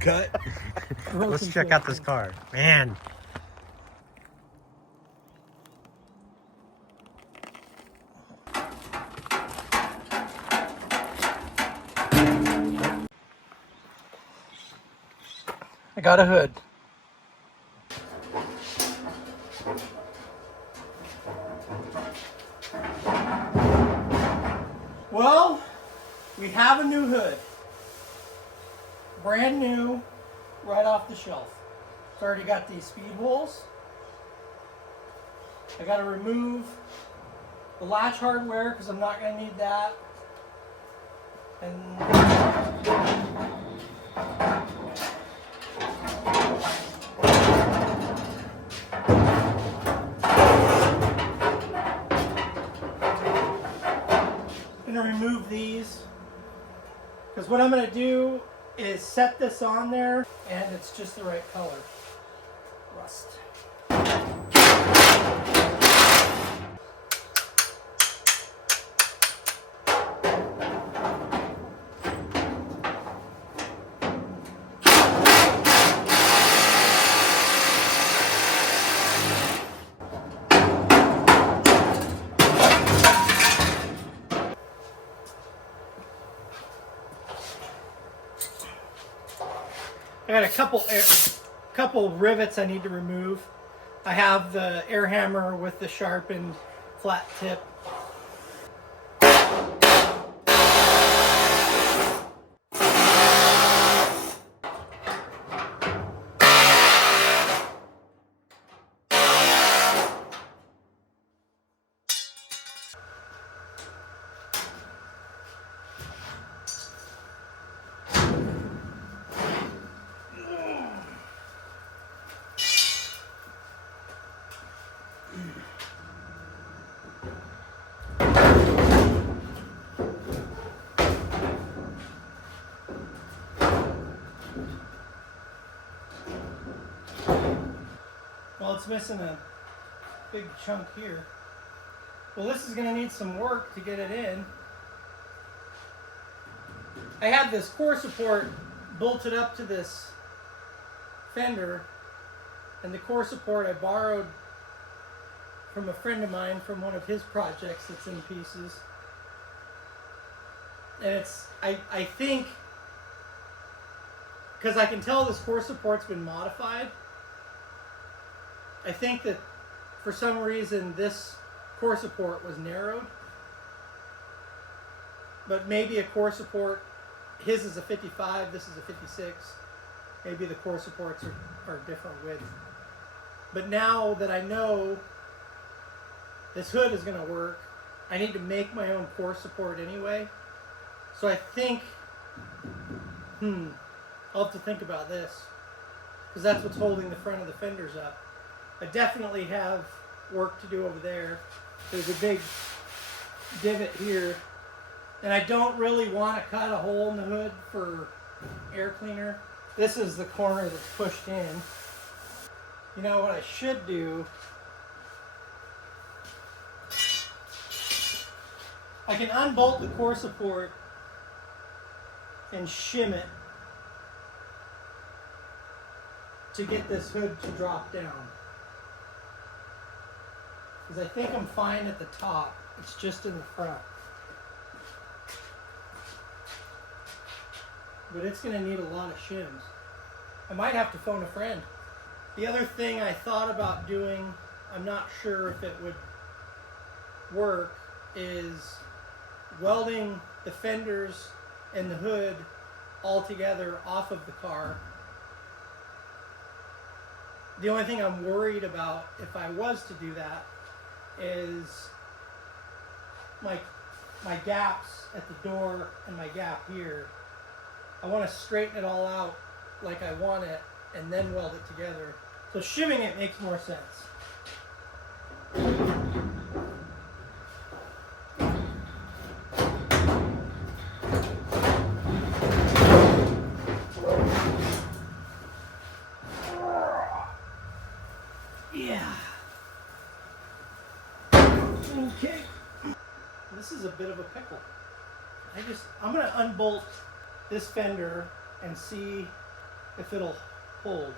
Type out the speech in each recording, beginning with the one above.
cut. Let's check out this car. Man. I got a hood. Well, we have a new hood. Brand new, right off the shelf. It's already got these speed holes. I got to remove the latch hardware because I'm not going to need that. And I'm going to remove these because what I'm going to do is set this on there and it's just the right color. Rust. I got a couple rivets I need to remove. I have the air hammer with the sharpened flat tip. Well, it's missing a big chunk here. Well, this is going to need some work to get it in. I had this core support bolted up to this fender, and the core support I borrowed from a friend of mine from one of his projects that's in pieces. And it's, I think, because I can tell this core support's been modified, I think that for some reason this core support was narrowed. But maybe a core support, his is a 55, this is a 56. Maybe the core supports are different width. But now that I know this hood is going to work, I need to make my own core support anyway. So I think, I'll have to think about this, because that's what's holding the front of the fenders up. I definitely have work to do over there. There's a big divot here, and I don't really want to cut a hole in the hood for air cleaner. This is the corner that's pushed in. You know what I should do? I can unbolt the core support and shim it to get this hood to drop down. Because I think I'm fine at the top. It's just in the front. But it's going to need a lot of shims. I might have to phone a friend. The other thing I thought about doing, I'm not sure if it would work, is welding the fenders and the hood all together off of the car. The only thing I'm worried about if I was to do that is my gaps at the door and my gap here. I want to straighten it all out like I want it and then weld it together. So shimming it makes more sense. Yeah. Okay. This is a bit of a pickle. I'm going to unbolt this fender and see if it'll hold.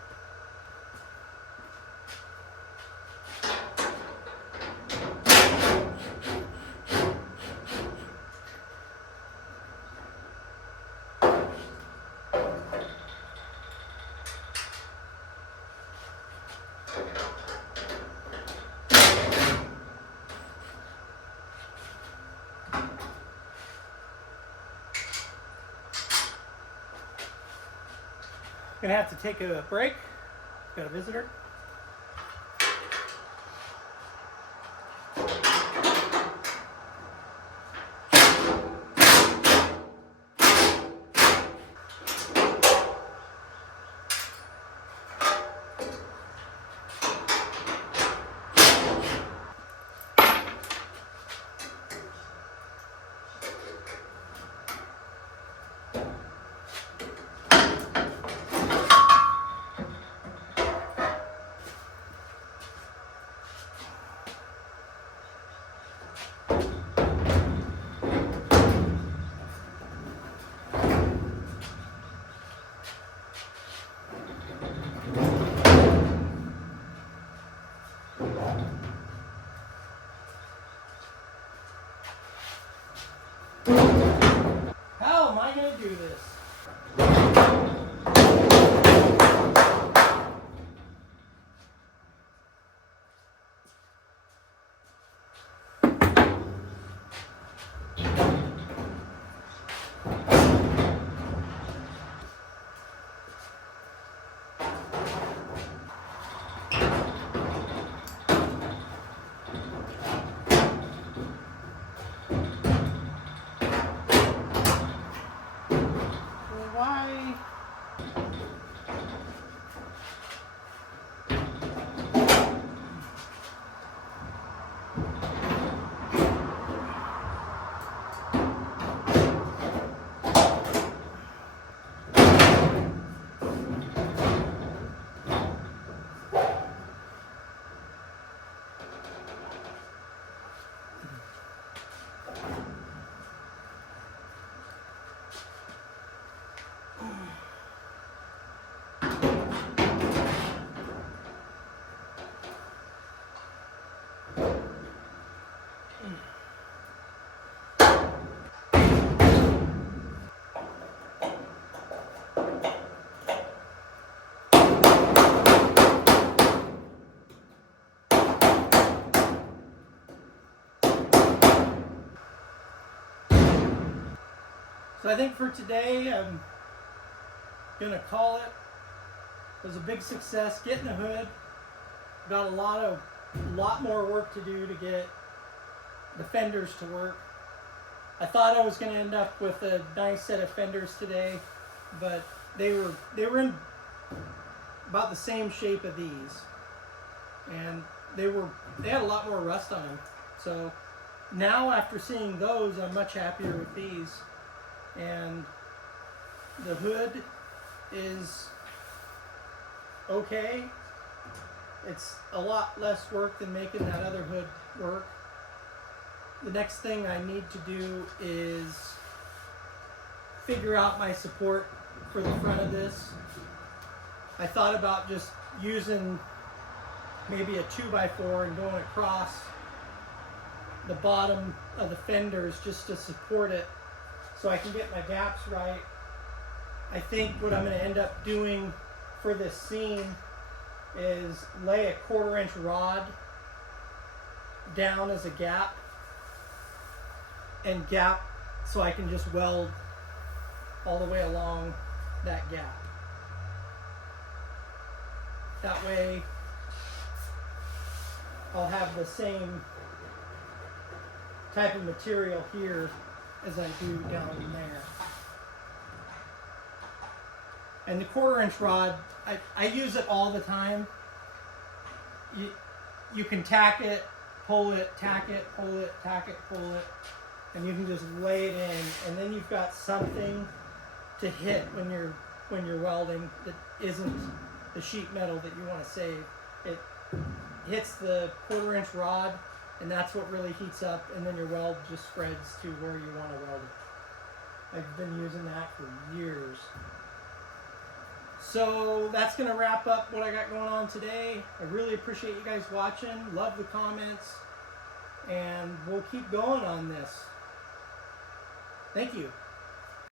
Gonna have to take a break. Got a visitor. How am I gonna do this? Why? So I think for today, I'm gonna call it. It was a big success getting the hood. Got a lot more work to do to get the fenders to work. I thought I was gonna end up with a nice set of fenders today, but they were in about the same shape of these, and they had a lot more rust on them. So now after seeing those, I'm much happier with these. And the hood is okay. It's a lot less work than making that other hood work. The next thing I need to do is figure out my support for the front of this. I thought about just using maybe a 2x4 and going across the bottom of the fenders just to support it, so I can get my gaps right. I think what I'm going to end up doing for this seam is lay a 1/4 inch rod down as a gap, and gap so I can just weld all the way along that gap. That way I'll have the same type of material here as I do down there. And the 1/4 inch rod, I use it all the time. You can tack it, pull it, tack it, pull it, tack it, pull it, and you can just lay it in, and then you've got something to hit when you're welding that isn't the sheet metal that you want to save. It hits the 1/4 inch rod, and that's what really heats up, and then your weld just spreads to where you want to weld it. I've been using that for years. So that's going to wrap up what I got going on today. I really appreciate you guys watching. Love the comments. And we'll keep going on this. Thank you.